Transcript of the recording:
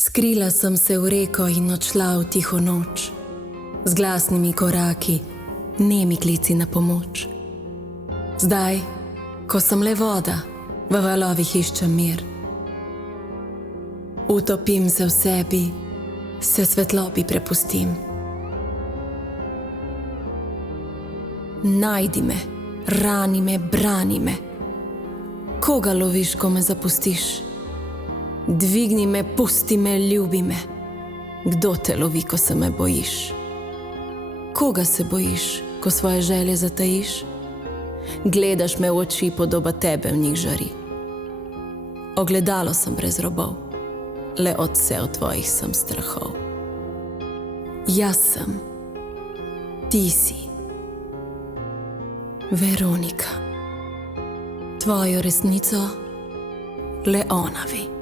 Skrila sem se v reko in odšla v tiho noč, z glasnimi koraki, nemi klici na pomoč. Zdaj, ko sem le voda, v valovih iščem mir. Utopim se v sebi, se svetlobi prepustim. Najdi me, rani me, brani me. Koga loviš, ko me zapustiš? Dvigni me, pusti me, ljubi me. Kdo te lovi, ko se me bojiš? Koga se bojiš, ko svoje želje zatajiš? Gledaš me v oči, podoba tebe v njih žari. Ogledalo sem brez robov, le odsev tvojih sem strahov. Jaz sem, ti si, Veronika. Tvojo resnico le ona ve.